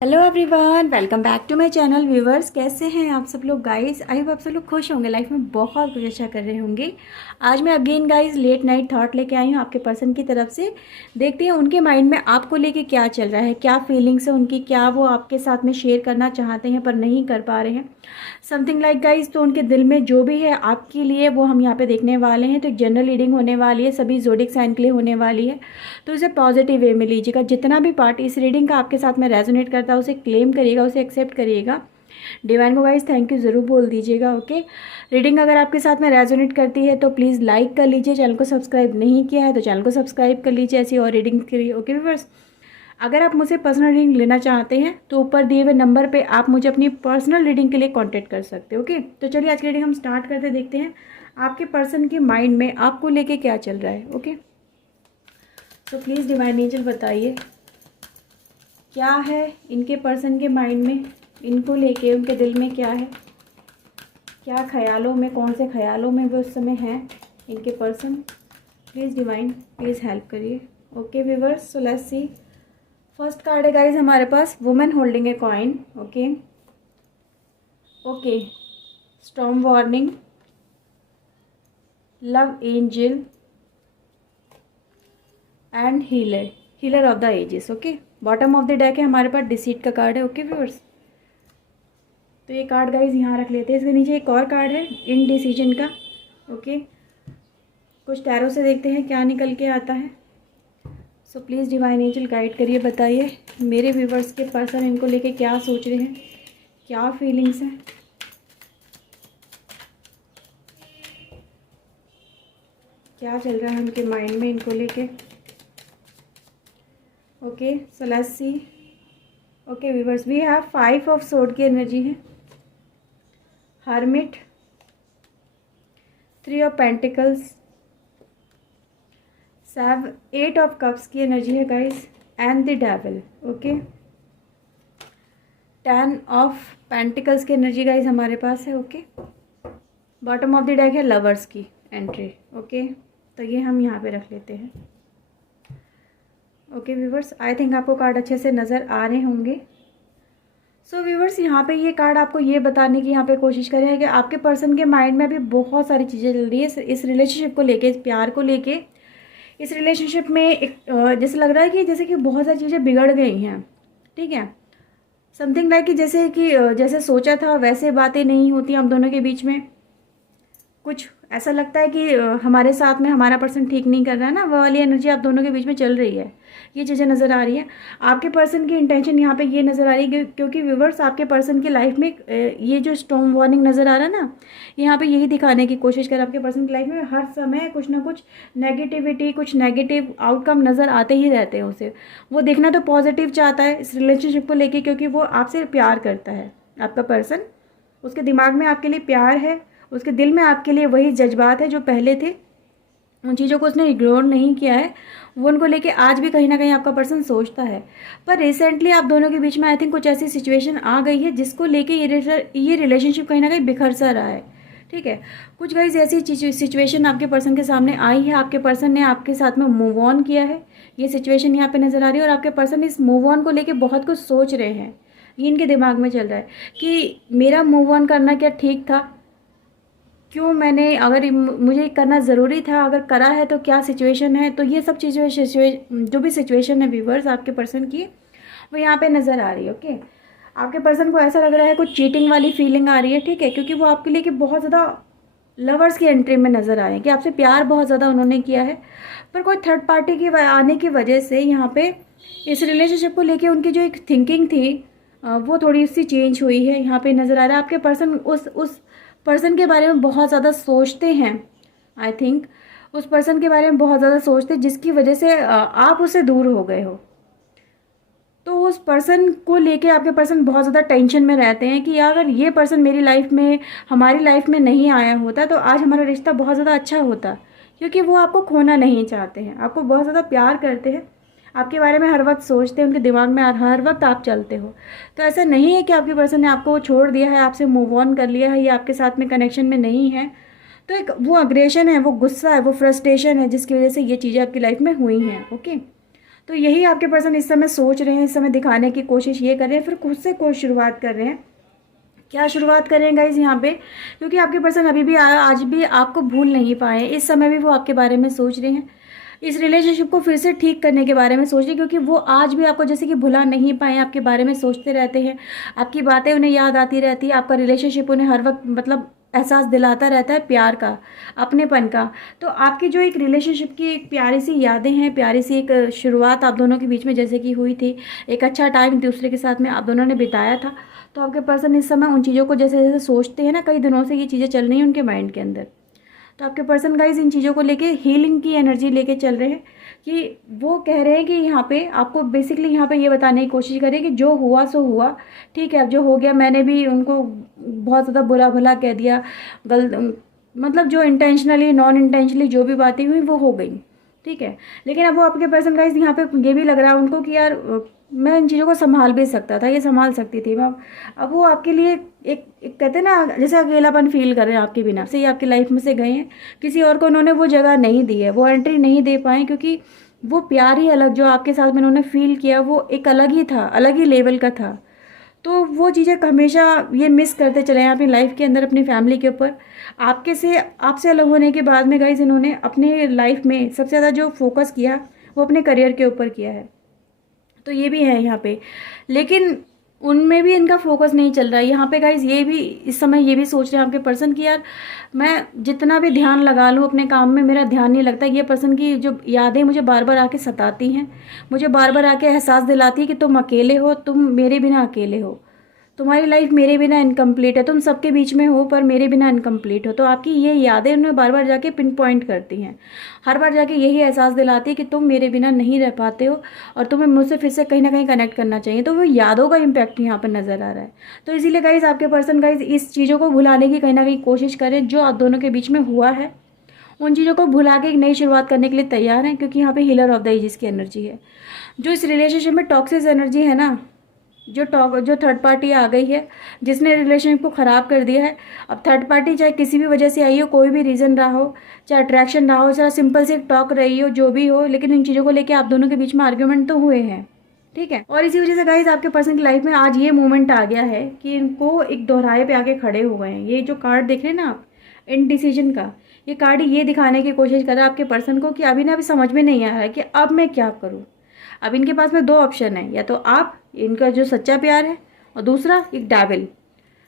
Hello everyone, welcome back to my channel. Viewers, कैसे हैं आप सब लोग गाइस? आई होप आप सब लोग खुश होंगे, लाइफ में बहुत कुछ अच्छा कर रहे होंगे। आज मैं again guys let night thought लेके आई हूँ आपके पर्सन की तरफ से। देखते हैं उनके माइंड में आपको लेके क्या चल रहा है, क्या फीलिंग्स है उनकी, क्या वो आपके साथ में शेयर करना चाहते हैं पर नहीं कर पा रहे हैं, समथिंग लाइक गाइस। तो उनके दिल में जो भी है आपके लिए वो हम यहाँ पे देखने वाले हैं। तो एक जनरल रीडिंग होने वाली है, सभी ज़ोडिक साइन के लिए होने वाली है। तो इसे पॉजिटिव वे में लीजिएगा। जितना भी पार्ट इस रीडिंग का आपके साथ में रेजोनेट करता है उसे क्लेम करिएगा, उसे एक्सेप्ट करिएगा। डिवाइन को गाइस थैंक यू ज़रूर बोल दीजिएगा। ओके, रीडिंग अगर आपके साथ में रेजोनेट करती है तो प्लीज़ लाइक कर लीजिए। चैनल को सब्सक्राइब नहीं किया है तो चैनल को सब्सक्राइब कर लीजिए ऐसी और रीडिंग के लिए। ओके व्यूअर्स, अगर आप मुझसे पर्सनल रीडिंग लेना चाहते हैं तो ऊपर दिए हुए नंबर पे आप मुझे अपनी पर्सनल रीडिंग के लिए कांटेक्ट कर सकते हो। ओके, तो चलिए आज की रीडिंग हम स्टार्ट करते देखते हैं आपके पर्सन के माइंड में आपको लेके क्या चल रहा है। ओके, तो प्लीज़ डिवाइन एंजल बताइए क्या है इनके पर्सन के माइंड में, इनको लेके उनके दिल में क्या है, क्या ख्यालों में, कौन से ख्यालों में वो उस समय हैं इनके person. Please divine please help करिए। Okay viewers, so let's see. First card है गाइज हमारे पास, women holding a coin. Okay okay, storm warning, love angel and healer, healer of the ages. Okay, bottom of the deck है हमारे पास deceit का card है। Okay viewers, तो ये कार्ड गाइज यहाँ रख लेते हैं। इसके नीचे एक और कार्ड है इनडिसीजन का। ओके, कुछ टैरो से देखते हैं क्या निकल के आता है। So please divine angel guide करिए, बताइए मेरे व्यूअर्स के पर्सन इनको लेके क्या सोच रहे हैं, क्या फीलिंग्स हैं, क्या चल रहा है उनके माइंड में इनको लेके। Okay, so let's see. Okay viewers, we have 5 of sword की एनर्जी है, hermit, 3 of pentacles, 8 of cups की एनर्जी है guys, and the devil. Okay, 10 of pentacles की एनर्जी गाइस हमारे पास है। Okay, bottom of the deck है lovers की एंट्री। ओके, तो ये हम यहाँ पे रख लेते हैं। ओके व्यूवर्स, आई थिंक आपको कार्ड अच्छे से नज़र आ रहे होंगे। सो व्यूवर्स, यहाँ पे ये कार्ड आपको ये बताने की यहाँ पे कोशिश कर रहे हैं कि आपके पर्सन के माइंड में अभी बहुत सारी चीज़ें चल रही है इस रिलेशनशिप को लेके, इस प्यार को लेके। इस रिलेशनशिप में एक जैसे लग रहा है कि जैसे कि बहुत सारी चीज़ें बिगड़ गई हैं। ठीक है, समथिंग लाइक कि जैसे सोचा था वैसे बातें नहीं होती हम दोनों के बीच में। कुछ ऐसा लगता है कि हमारे साथ में हमारा पर्सन ठीक नहीं कर रहा है ना, वो वाली एनर्जी आप दोनों के बीच में चल रही है। ये चीज़ें नज़र आ रही हैं। आपके पर्सन की इंटेंशन यहाँ पे ये नज़र आ रही है क्योंकि व्यूवर्स आपके पर्सन की लाइफ में ये जो स्टॉर्म वार्निंग नज़र आ रहा है ना, यहाँ पे यही दिखाने की कोशिश कर आपके पर्सन की लाइफ में हर समय कुछ ना कुछ नेगेटिविटी, कुछ नेगेटिव आउटकम नज़र आते ही रहते हैं। उसे वो देखना तो पॉजिटिव चाहता है इस रिलेशनशिप को लेके, क्योंकि वो आपसे प्यार करता है। आपका पर्सन, उसके दिमाग में आपके लिए प्यार है, उसके दिल में आपके लिए वही जज्बात है जो पहले थे। उन चीज़ों को उसने इग्नोर नहीं किया है, वो उनको लेके आज भी कहीं ना कहीं आपका पर्सन सोचता है। पर रिसेंटली आप दोनों के बीच में आई थिंक कुछ ऐसी सिचुएशन आ गई है जिसको लेके ये रिलेशनशिप कहीं ना कहीं बिखर सा रहा है। ठीक है, कुछ गाइस ऐसी सिचुएशन आपके पर्सन के सामने आई है, आपके पर्सन ने आपके साथ में मूव ऑन किया है। ये सिचुएशन यहाँ पे नज़र आ रही है और आपके पर्सन इस मूव ऑन को लेके बहुत कुछ सोच रहे हैं। ये इनके दिमाग में चल रहा है कि मेरा मूव ऑन करना क्या ठीक था, क्यों मैंने, अगर मुझे करना ज़रूरी था, अगर करा है तो क्या सिचुएशन है। तो ये सब चीज़ें जो भी सिचुएशन है व्यूवर्स आपके पर्सन की, वो यहाँ पे नज़र आ रही है। ओके, आपके पर्सन को ऐसा लग रहा है कुछ चीटिंग वाली फीलिंग आ रही है। ठीक है, क्योंकि वो आपके लिए कि बहुत ज़्यादा लवर्स की एंट्री में नज़र आ रहे हैं कि आपसे प्यार बहुत ज़्यादा उन्होंने किया है, पर कोई थर्ड पार्टी की आने की वजह से यहाँ पे इस रिलेशनशिप को लेके उनकी जो एक थिंकिंग थी वो थोड़ी सी चेंज हुई है। यहाँ पे नज़र आ रहा है आपके पर्सन उस पर्सन के बारे में बहुत ज़्यादा सोचते हैं। आई थिंक उस पर्सन के बारे में बहुत ज़्यादा सोचते हैं जिसकी वजह से आप उससे दूर हो गए हो। तो उस पर्सन को लेके आपके पर्सन बहुत ज़्यादा टेंशन में रहते हैं कि अगर ये पर्सन मेरी लाइफ में, हमारी लाइफ में नहीं आया होता तो आज हमारा रिश्ता बहुत ज़्यादा अच्छा होता, क्योंकि वो आपको खोना नहीं चाहते हैं, आपको बहुत ज़्यादा प्यार करते हैं, आपके बारे में हर वक्त सोचते हैं, उनके दिमाग में हर वक्त आप चलते हो। तो ऐसा नहीं है कि आपके पर्सन ने आपको छोड़ दिया है, आपसे मूव ऑन कर लिया है या आपके साथ में कनेक्शन में नहीं है। तो एक वो अग्रेशन है, वो गुस्सा है, वो फ्रस्ट्रेशन है जिसकी वजह से ये चीज़ें आपकी लाइफ में हुई हैं। ओके, तो यही आपके पर्सन इस समय सोच रहे हैं, इस समय दिखाने की कोशिश ये कर रहे हैं, फिर खुद से कोई शुरुआत कर रहे हैं। क्या शुरुआत करें गाइज यहाँ पे, क्योंकि आपके पर्सन अभी भी आज भी आपको भूल नहीं पाए, इस समय भी वो आपके बारे में सोच रहे हैं, इस रिलेशनशिप को फिर से ठीक करने के बारे में सोच रहे हैं, क्योंकि वो आज भी आपको जैसे कि भुला नहीं पाए, आपके बारे में सोचते रहते हैं, आपकी बातें उन्हें याद आती रहती है, आपका रिलेशनशिप उन्हें हर वक्त मतलब एहसास दिलाता रहता है प्यार का, अपनेपन का। तो आपकी जो एक रिलेशनशिप की एक प्यारी सी यादें हैं, प्यारी सी एक शुरुआत आप दोनों के बीच में जैसे कि हुई थी, एक अच्छा टाइम दूसरे के साथ में आप दोनों ने बिताया था, तो आपके पर्सन इस समय उन चीज़ों को जैसे जैसे सोचते हैं ना, कई दिनों से ये चीज़ें चल रही हैं उनके माइंड के अंदर, तो आपके पर्सन गाइज इन चीज़ों को लेके हीलिंग की एनर्जी लेके चल रहे हैं, कि वो कह रहे हैं कि यहाँ पे आपको बेसिकली यहाँ पे ये बताने की कोशिश करें कि जो हुआ सो हुआ, ठीक है, अब जो हो गया, मैंने भी उनको बहुत ज़्यादा बुरा भला कह दिया, मतलब जो इंटेंशनली नॉन इंटेंशनली जो भी बातें हुई वो हो गई, ठीक है, लेकिन अब वो आपके पर्सन गाइज यहाँ पे ये भी लग रहा है उनको कि यार मैं इन चीज़ों को संभाल भी सकता था, ये संभाल सकती थी मैं। अब वो आपके लिए एक कहते हैं ना, जैसे अकेलापन फील कर रहे हैं आपके बिना से, ये आपकी लाइफ में से गए हैं, किसी और को उन्होंने वो जगह नहीं दी है, वो एंट्री नहीं दे पाए, क्योंकि वो प्यार ही अलग जो आपके साथ में उन्होंने फील किया वो एक अलग ही था, अलग ही लेवल का था। तो वो चीज़ें हमेशा ये मिस करते चले हैं अपनी लाइफ के अंदर, अपनी फैमिली के ऊपर। आपसे अलग होने के बाद में गाइज इन्होंने अपने लाइफ में सबसे ज़्यादा जो फोकस किया वो अपने करियर के ऊपर किया है, तो ये भी है यहाँ पे, लेकिन उनमें भी इनका फोकस नहीं चल रहा है यहाँ पे गाइज। ये भी इस समय ये भी सोच रहे हैं आपके पर्सन की यार मैं जितना भी ध्यान लगा लूँ अपने काम में, मेरा ध्यान नहीं लगता। ये पर्सन की जो यादें मुझे बार बार आके सताती हैं, मुझे बार बार आके एहसास दिलाती है कि तुम अकेले हो, तुम मेरे बिना अकेले हो, तुम्हारी लाइफ मेरे बिना इनकम्प्लीट है, तुम सबके बीच में हो पर मेरे बिना इनकम्प्लीट हो। तो आपकी ये यादें उन्हें बार बार जाके पिन पॉइंट करती हैं, हर बार जाके यही एहसास दिलाती है कि तुम मेरे बिना नहीं रह पाते हो और तुम्हें मुझसे फिर से कहीं ना कहीं कनेक्ट करना चाहिए। तो वो यादों का इम्पैक्ट यहाँ पर नज़र आ रहा है। तो इसीलिए गाइज आपके पर्सन गाइज इस चीज़ों को भुलाने की कहीं ना कहीं कोशिश करें जो आप दोनों के बीच में हुआ है, उन चीज़ों को भुला के एक नई शुरुआत करने के लिए तैयार हैं, क्योंकि यहाँ पे हीलर ऑफ द एजेस की एनर्जी है। जो इस रिलेशनशिप में टॉक्सिक एनर्जी है ना, जो थर्ड पार्टी आ गई है जिसने रिलेशनशिप को ख़राब कर दिया है। अब थर्ड पार्टी चाहे किसी भी वजह से आई हो, कोई भी रीज़न रहा हो, चाहे अट्रैक्शन रहा हो, चाहे सिंपल सी टॉक रही हो, जो भी हो, लेकिन इन चीज़ों को लेके आप दोनों के बीच में आर्ग्यूमेंट तो हुए हैं, ठीक है। और इसी वजह से गाइज आपके पर्सन की लाइफ में आज ये मोमेंट आ गया है कि इनको एक दोहराए पे आके खड़े हो गए हैं। ये जो कार्ड देख रहे हैं ना आप, इनडिसीजन का, ये कार्ड ये दिखाने की कोशिश कर रहा है आपके पर्सन को कि अभी ना अभी समझ में नहीं आ रहा है कि अब मैं क्या करूँ। अब इनके पास में दो ऑप्शन है, या तो आप इनका जो सच्चा प्यार है, और दूसरा एक डेविल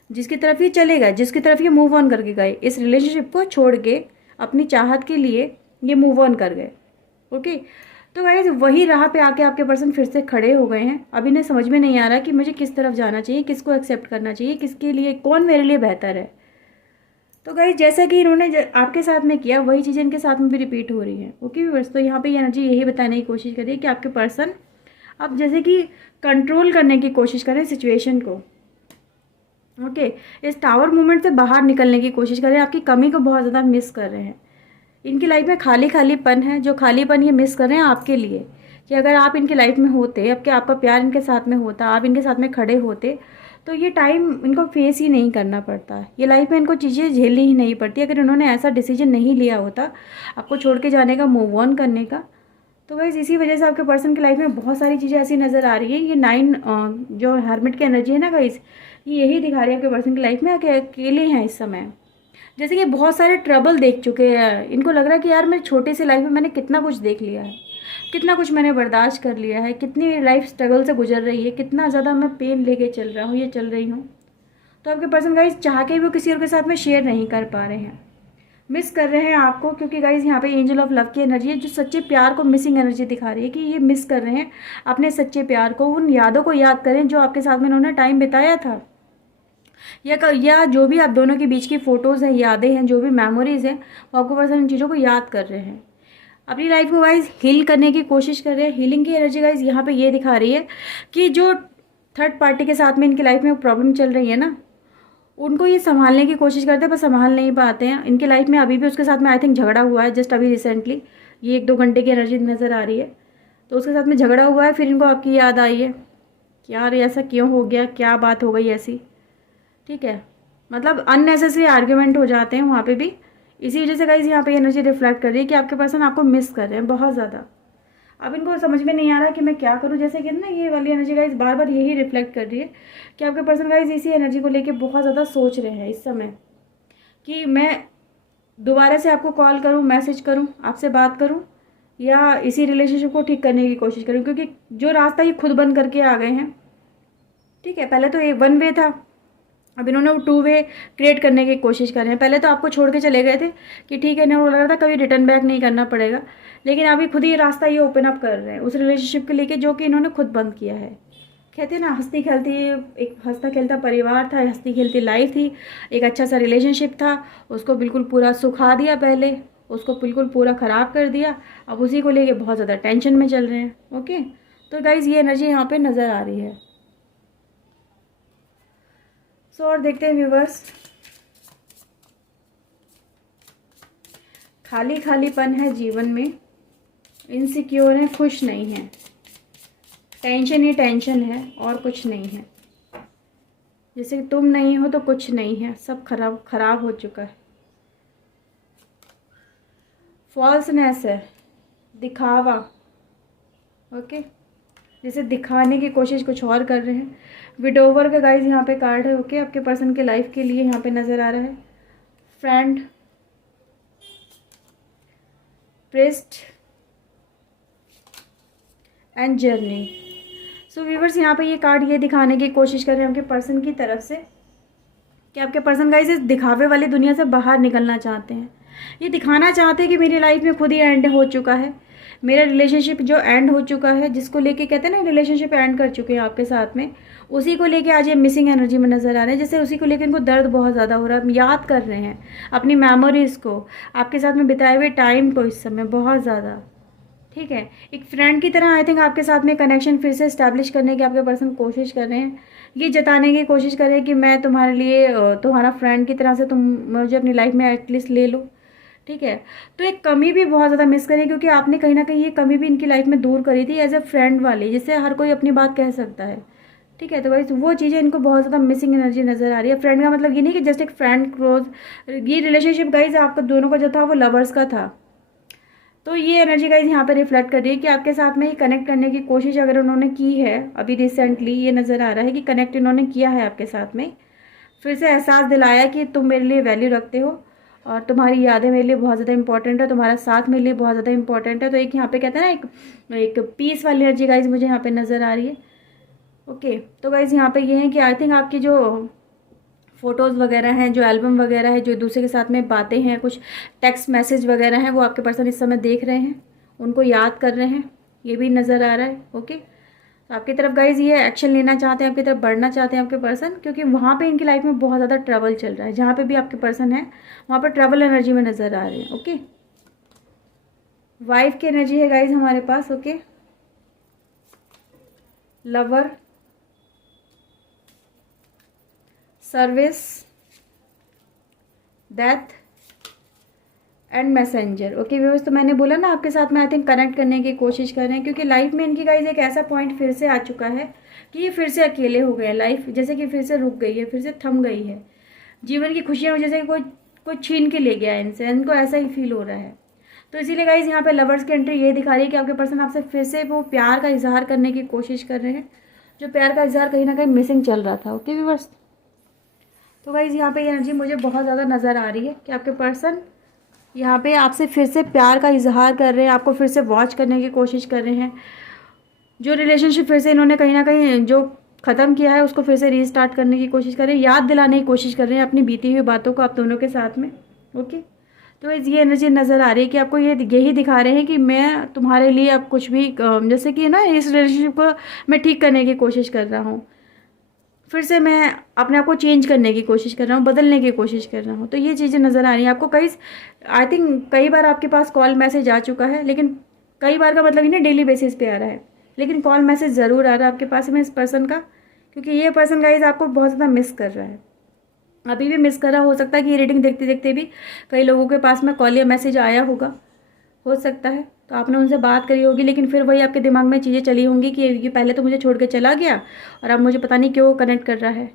जिसकी तरफ ये चले गए, जिसकी तरफ ये मूव ऑन करके गए, इस रिलेशनशिप को छोड़ के अपनी चाहत के लिए ये मूव ऑन कर गए। ओके, तो गाइस वही राह पे आके आपके पर्सन फिर से खड़े हो गए हैं। अब इन्हें समझ में नहीं आ रहा कि मुझे किस तरफ जाना चाहिए, किसको एक्सेप्ट करना चाहिए, किसके लिए, कौन मेरे लिए बेहतर है। तो गाइस जैसा कि इन्होंने आपके साथ में किया वही चीज़ें इनके साथ में भी रिपीट हो रही है। ओके व्यूअर्स, तो यहाँ पे ये एनर्जी यही बताने की कोशिश करिए कि आपके पर्सन अब जैसे कि कंट्रोल करने की कोशिश करें सिचुएशन को। ओके, इस टावर मूवमेंट से बाहर निकलने की कोशिश करें, आपकी कमी को बहुत ज़्यादा मिस कर रहे हैं। इनकी लाइफ में खालीपन है, जो खालीपन ये मिस कर रहे हैं आपके लिए, कि अगर आप इनकी लाइफ में होते, अब क्या आपका प्यार इनके साथ में होता, आप इनके साथ में खड़े होते, तो ये टाइम इनको फेस ही नहीं करना पड़ता, ये लाइफ में इनको चीज़ें झेलनी ही नहीं पड़ती। अगर इन्होंने ऐसा डिसीजन नहीं लिया होता आपको छोड़ के जाने का, मूव ऑन करने का। तो गाइस इसी वजह से आपके पर्सन की लाइफ में बहुत सारी चीज़ें ऐसी नज़र आ रही है। ये 9 जो हर्मिट की एनर्जी है ना गाइस, ये यही दिखा रही है आपके पर्सन की लाइफ में अकेले हैं इस समय। जैसे कि बहुत सारे ट्रबल देख चुके हैं, इनको लग रहा है कि यार मेरी छोटी सी लाइफ में मैंने कितना कुछ देख लिया है, कितना कुछ मैंने बर्दाश्त कर लिया है, कितनी लाइफ स्ट्रगल से गुजर रही है, कितना ज़्यादा मैं पेन लेके चल रहा हूँ, ये चल रही हूँ। तो आपके पर्सन गाइस चाह के भी वो किसी और के साथ में शेयर नहीं कर पा रहे हैं, मिस कर रहे हैं आपको, क्योंकि गाइस यहाँ पे एंजल ऑफ लव की एनर्जी है जो सच्चे प्यार को मिसिंग एनर्जी दिखा रही है कि ये मिस कर रहे हैं अपने सच्चे प्यार को। उन यादों को याद करें जो आपके साथ में उन्होंने टाइम बिताया था, या जो भी आप दोनों के बीच की फ़ोटोज़ हैं, यादें हैं, जो भी मेमोरीज़ हैं, वो आपको पर्सन इन चीज़ों को याद कर रहे हैं। अपनी लाइफ को गाइज हील करने की कोशिश कर रहे हैं। हीलिंग की एनर्जी गाइज यहाँ पे ये दिखा रही है कि जो थर्ड पार्टी के साथ में इनकी लाइफ में प्रॉब्लम चल रही है ना, उनको ये संभालने की कोशिश करते हैं पर संभाल नहीं पाते हैं। इनकी लाइफ में अभी भी उसके साथ में आई थिंक झगड़ा हुआ है, जस्ट अभी रिसेंटली, ये 1-2 घंटे की एनर्जी नज़र आ रही है। तो उसके साथ में झगड़ा हुआ है, फिर इनको आपकी याद आई है कि यार ऐसा क्यों हो गया, क्या बात हो गई ऐसी, ठीक है, मतलब अननेसेसरी आर्ग्यूमेंट हो जाते हैं वहाँ पे भी। इसी वजह से गाइज यहाँ पे एनर्जी रिफ्लेक्ट कर रही है कि आपके पर्सन आपको मिस कर रहे हैं बहुत ज़्यादा, अब इनको समझ में नहीं आ रहा कि मैं क्या करूँ। जैसे कि ना ये वाली एनर्जी गाइज बार बार यही रिफ्लेक्ट कर रही है कि आपके पर्सन गाइज इसी एनर्जी को लेके बहुत ज़्यादा सोच रहे हैं इस समय कि मैं दोबारा से आपको कॉल करूं, मैसेज करूं, आपसे बात करूं, या इसी रिलेशनशिप को ठीक करने की कोशिश करूं, क्योंकि जो रास्ता ये खुद बंद करके आ गए हैं। ठीक है, पहले तो एक 1 वे था, अब इन्होंने वो 2 वे क्रिएट करने की कोशिश कर रहे हैं। पहले तो आपको छोड़ के चले गए थे कि ठीक है, इन्हें लग रहा था कभी रिटर्न बैक नहीं करना पड़ेगा, लेकिन अभी खुद ही रास्ता ये ओपन अप कर रहे हैं उस रिलेशनशिप के लेके जो कि इन्होंने खुद बंद किया है। कहते हैं ना, हंसती खेलती, एक हंसता खेलता परिवार था, हंसती खेलती लाइफ थी, एक अच्छा सा रिलेशनशिप था, उसको बिल्कुल पूरा सुखा दिया, पहले उसको बिल्कुल पूरा ख़राब कर दिया। अब उसी को लेके बहुत ज़्यादा टेंशन में चल रहे हैं। ओके, तो गाइज ये एनर्जी यहाँ पे नज़र आ रही है। सो और देखते हैं व्यूवर्स, खाली खालीपन है जीवन में, इनसिक्योर है, खुश नहीं है, टेंशन ही टेंशन है और कुछ नहीं है। जैसे कि तुम नहीं हो तो कुछ नहीं है, सब खराब खराब हो चुका है। फॉल्सनेस है, दिखावा। ओके, जैसे दिखाने की कोशिश कुछ और कर रहे हैं। विडोवर का गाइज यहाँ पे कार्ड है। ओके, आपके पर्सन के लाइफ के लिए यहाँ पे नज़र आ रहा है। फ्रेंड, प्रेस्ट एंड जर्नी। सो व्यूवर्स, यहाँ पे ये कार्ड ये दिखाने की कोशिश कर रहे हैं आपके पर्सन की तरफ से कि आपके पर्सन गाइस इस दिखावे वाली दुनिया से बाहर निकलना चाहते हैं। ये दिखाना चाहते हैं कि मेरी लाइफ में खुद ही एंड हो चुका है, मेरा रिलेशनशिप जो एंड हो चुका है, जिसको लेके कहते हैं ना रिलेशनशिप एंड कर चुके हैं आपके साथ में, उसी को लेके आज ये मिसिंग एनर्जी में नज़र आ रहे हैं। जैसे उसी को लेकर इनको दर्द बहुत ज़्यादा हो रहा है, याद कर रहे हैं अपनी मेमोरीज़ को, आपके साथ में बिताए हुए टाइम को इस समय बहुत ज़्यादा। ठीक है, एक फ्रेंड की तरह आई थिंक आपके साथ में कनेक्शन फिर से इस्टेब्लिश करने की आपके पर्सन कोशिश कर रहे हैं। ये जताने की कोशिश कर रहे हैं कि मैं तुम्हारे लिए तुम्हारा फ्रेंड की तरह से तुम मुझे अपनी लाइफ में एटलीस्ट ले लो। ठीक है, तो एक कमी भी बहुत ज़्यादा मिस करें, क्योंकि आपने कहीं ना कहीं ये कमी भी इनकी लाइफ में दूर करी थी एज ए फ्रेंड वाली, जिससे हर कोई अपनी बात कह सकता है। ठीक है, तो भाई वो चीज़ें इनको बहुत ज़्यादा मिसिंग एनर्जी नज़र आ रही है। फ्रेंड का मतलब ये नहीं कि जस्ट एक फ्रेंड क्लोज, ये रिलेशनशिप गाइज आपका दोनों का जो था वो लवर्स का था। तो ये एनर्जी गाइज यहाँ पे रिफ्लेक्ट कर रही है कि आपके साथ में ही कनेक्ट करने की कोशिश अगर उन्होंने की है, अभी रिसेंटली ये नज़र आ रहा है कि कनेक्ट इन्होंने किया है आपके साथ में, फिर से एहसास दिलाया कि तुम मेरे लिए वैल्यू रखते हो और तुम्हारी यादें मेरे लिए बहुत ज़्यादा इंपॉर्टेंट है, तुम्हारा साथ मेरे लिए बहुत ज़्यादा इंपॉर्टेंट है। तो एक यहाँ पे कहते हैं ना एक पीस वाली एनर्जी गाइज मुझे यहाँ पे नज़र आ रही है। ओके, तो गाइज यहाँ पे ये है कि आई थिंक आपकी जो फ़ोटोज़ वगैरह हैं, जो एल्बम वगैरह है, जो दूसरे के साथ में बातें हैं, कुछ टेक्स्ट मैसेज वगैरह हैं, वो आपके पर्सन इस समय देख रहे हैं, उनको याद कर रहे हैं, ये भी नज़र आ रहा है। ओके, तो आपकी तरफ गाइज ये एक्शन लेना चाहते हैं, आपकी तरफ बढ़ना चाहते हैं आपके पर्सन, क्योंकि वहाँ पे इनकी लाइफ में बहुत ज़्यादा ट्रैवल चल रहा है। जहाँ पे भी आपके पर्सन है वहाँ पर ट्रैवल एनर्जी में नज़र आ रहे हैं। ओके, वाइफ की एनर्जी है गाइज हमारे पास। Okay, lover, service, death and messenger. Okay viewers, तो मैंने बोला ना आपके साथ में आई थिंक कनेक्ट करने की कोशिश कर रहे हैं, क्योंकि लाइफ में इनकी गाइज एक ऐसा पॉइंट फिर से आ चुका है कि ये फिर से अकेले हो गए हैं। लाइफ जैसे कि फिर से रुक गई है, फिर से थम गई है। जीवन की खुशियाँ जैसे कोई छीन के ले गया है इनसे, इनको ऐसा ही फील हो रहा है। तो इसीलिए गाइज यहाँ पे लवर्स की एंट्री ये दिखा रही है कि आपके पर्सन आपसे फिर से वो प्यार का इजहार करने की कोशिश कर रहे हैं, जो प्यार का इजहार कहीं ना कहीं मिसिंग चल रहा था। ओके व्यूअर्स, तो गाइज यहाँ पे ये एनर्जी मुझे बहुत ज़्यादा नज़र आ रही है कि आपके पर्सन यहाँ पे आपसे फिर से प्यार का इजहार कर रहे हैं, आपको फिर से वॉच करने की कोशिश कर रहे हैं। जो रिलेशनशिप फिर से इन्होंने कहीं ना कहीं जो ख़त्म किया है उसको फिर से रीस्टार्ट करने की कोशिश कर रहे हैं, याद दिलाने की कोशिश कर रहे हैं अपनी बीती हुई बातों को आप दोनों के साथ में। ओके, तो ये एनर्जी नज़र आ रही है कि आपको यही दिखा रहे हैं कि मैं तुम्हारे लिए अब कुछ भी जैसे कि ना इस रिलेशनशिप को मैं ठीक करने की कोशिश कर रहा हूँ, फिर से मैं अपने आप को चेंज करने की कोशिश कर रहा हूँ, बदलने की कोशिश कर रहा हूँ। तो ये चीज़ें नज़र आ रही हैं आपको। आई थिंक कई बार आपके पास कॉल मैसेज आ चुका है, लेकिन कई बार का मतलब नहीं डेली बेसिस पे आ रहा है, लेकिन कॉल मैसेज ज़रूर आ रहा है आपके पास में इस पर्सन का, क्योंकि ये पर्सन गाइज आपको बहुत ज़्यादा मिस कर रहा है, अभी भी मिस कर रहा। हो सकता है कि ये रीडिंग देखते देखते भी कई लोगों के पास में कॉल या मैसेज आया होगा, हो सकता है तो आपने उनसे बात करी होगी, लेकिन फिर वही आपके दिमाग में चीज़ें चली होंगी कि ये पहले तो मुझे छोड़ के चला गया और अब मुझे पता नहीं क्यों कनेक्ट कर रहा है,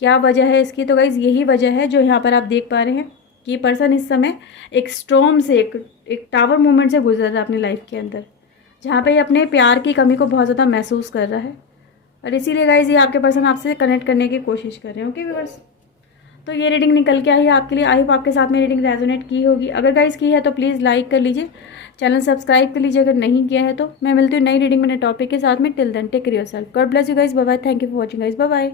क्या वजह है इसकी। तो गाइज़ यही वजह है जो यहाँ पर आप देख पा रहे हैं कि ये पर्सन इस समय एक स्टॉर्म से, एक टावर मूवमेंट से गुजर रहा है अपनी लाइफ के अंदर। जहाँ पे ये अपने प्यार की कमी को बहुत ज़्यादा महसूस कर रहा है, और इसीलिए गाइज ये आपके पर्सन आपसे कनेक्ट करने की कोशिश कर रहे हैं। ओके व्यूअर्स, तो ये रीडिंग निकल के आई है आपके लिए। आई होप आपके साथ में रीडिंग रेजोनेट की होगी। अगर गाइज की है तो प्लीज़ लाइक कर लीजिए, चैनल सब्सक्राइब कर लीजिए अगर नहीं किया है तो। मैं मिलती हूँ नई रीडिंग में नए टॉपिक के साथ में। Till then take care yourself, God bless you guys, bye bye, thank you for watching guys, bye bye.